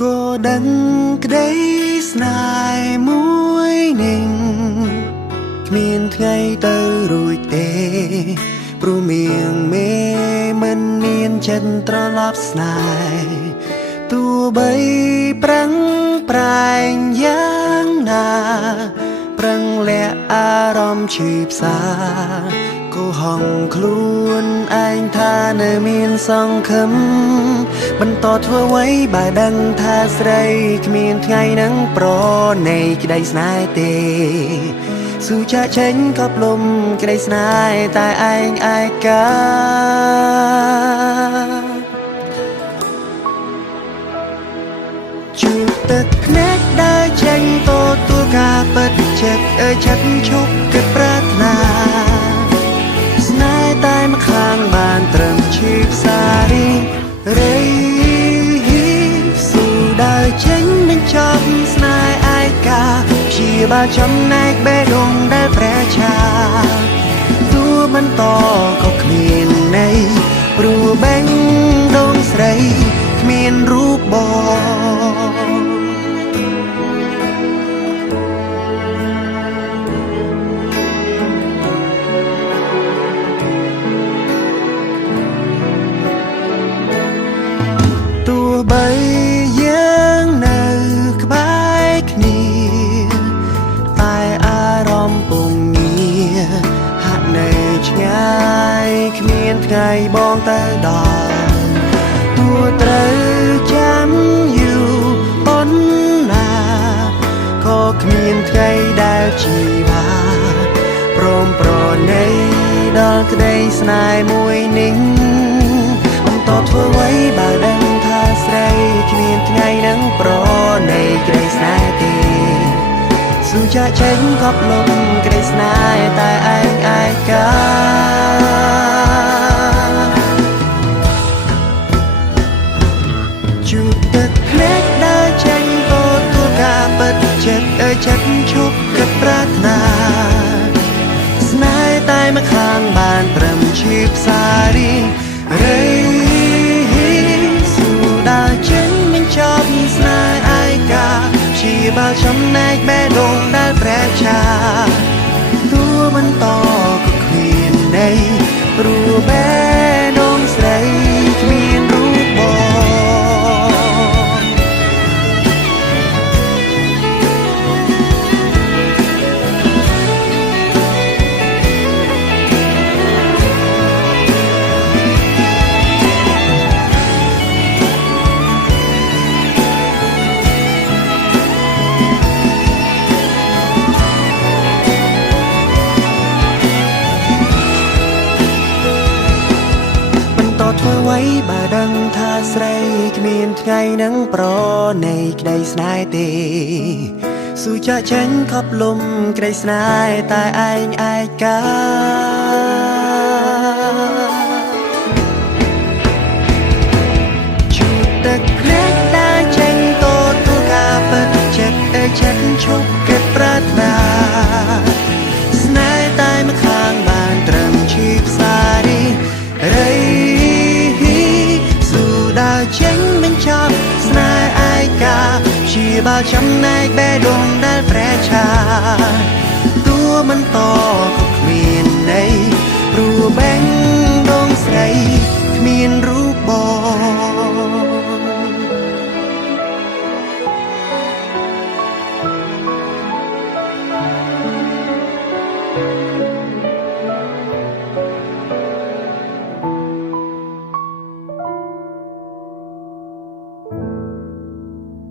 ក៏ដឹងក្តីស្នេហ៍មួយនឹងគ្មានថ្ងៃទៅរួចទេព្រោះមៀងមេមិនមានចិត្តត្រឡប់ស្នេហ៍ទោះបីប្រឹងប្រែងយ៉ាងណាប្រឹងលាក់អារម្មណ៍ឈឺផ្សាក៏ហងខ្លួនឯងថានៅមានសង្ឃឹមបន្តធ្វើអ្វីបើដឹងថាស្រីគ្មានថ្ងៃនឹងប្រណីក្តីស្នេហ៍ទេស៊ូចាក់ចេញក៏ផ្លុំក្តីស្នេហ៍តែឯងឯកាជួបទឹកភ្នែកដើរចេញទទួលការពិតចិត្តចិត្តឈប់គិតប្រាថ្នាស្នេហ៍តែម្ខាងបានត្រឹមឈឺផ្សារីរៃស៊ូដើរចេញមិនចប់ស្នេហ៍ឯកាព្យាបាលចំណែកបេះដូងដែលប្រែឆាទោះបន្តក៏គ្មានន័យព្រោះបេះដូងស្រីគ្មានរូបបងទោះបីយើងនៅក្បែរគ្នាតែអារម្មណ៍ពុំងារហាក់នៅឆ្ងាយគ្មានថ្ងៃបងទៅដល់ទោះត្រូវចាំយូរប៉ុណ្ណាក៏គ្មានថ្ងៃដែលជីវ៉ាព្រមប្រណីដល់ក្តីស្នេហ៍មួយនេះបន្តធ្វើអ្វីបើដឹងថាស្រីគ្មានថ្ងៃនឹងប្រណីក្តីស្នេហ៍ទេស៊ូចាក់ចេញក៏ផ្លុំក្តីស្នេហ៍តែឯងឯកាជួបទឹកភ្នែកដើរចេញទទួលការពិតចិត្តចិត្តឈប់គិតប្រាថ្នាស្នេហ៍តែម្ខាងបានត្រឹមឈឺផ្សារីរៃស៊ូដើរចេញមិនចប់ស្នេហ៍ឯកាព្យាបាលចំណែកបេះដូងដែលប្រែឆាទោះបន្តក៏គ្មានន័យព្រោះបេះដូងស្រីគ្មានរូបបងធ្វើអ្វីបើដឹងថាស្រីគ្មានថ្ងៃនឹងប្រណីក្តីស្នេហ៍ទេស៊ូចាក់ចេញខប់លំក្តីស្នេហ៍តែឯងឯកាជួបទឹកភ្នែកដើរចេញទទួលការពិតចិត្តចិត្តឈប់គិតប្រាថ្នាស្នេហ៍តែម្ខាងបានត្រឹមឈឺផ្សារីរៃដើរចេញមិនចប់ស្នេហ៍ឯកាព្យាបាលចំណែកបេះដូងដែលប្រែឆាទោះបន្តក៏គ្មានន័យព្រោះបេះដូងស្រីគ្មានរូប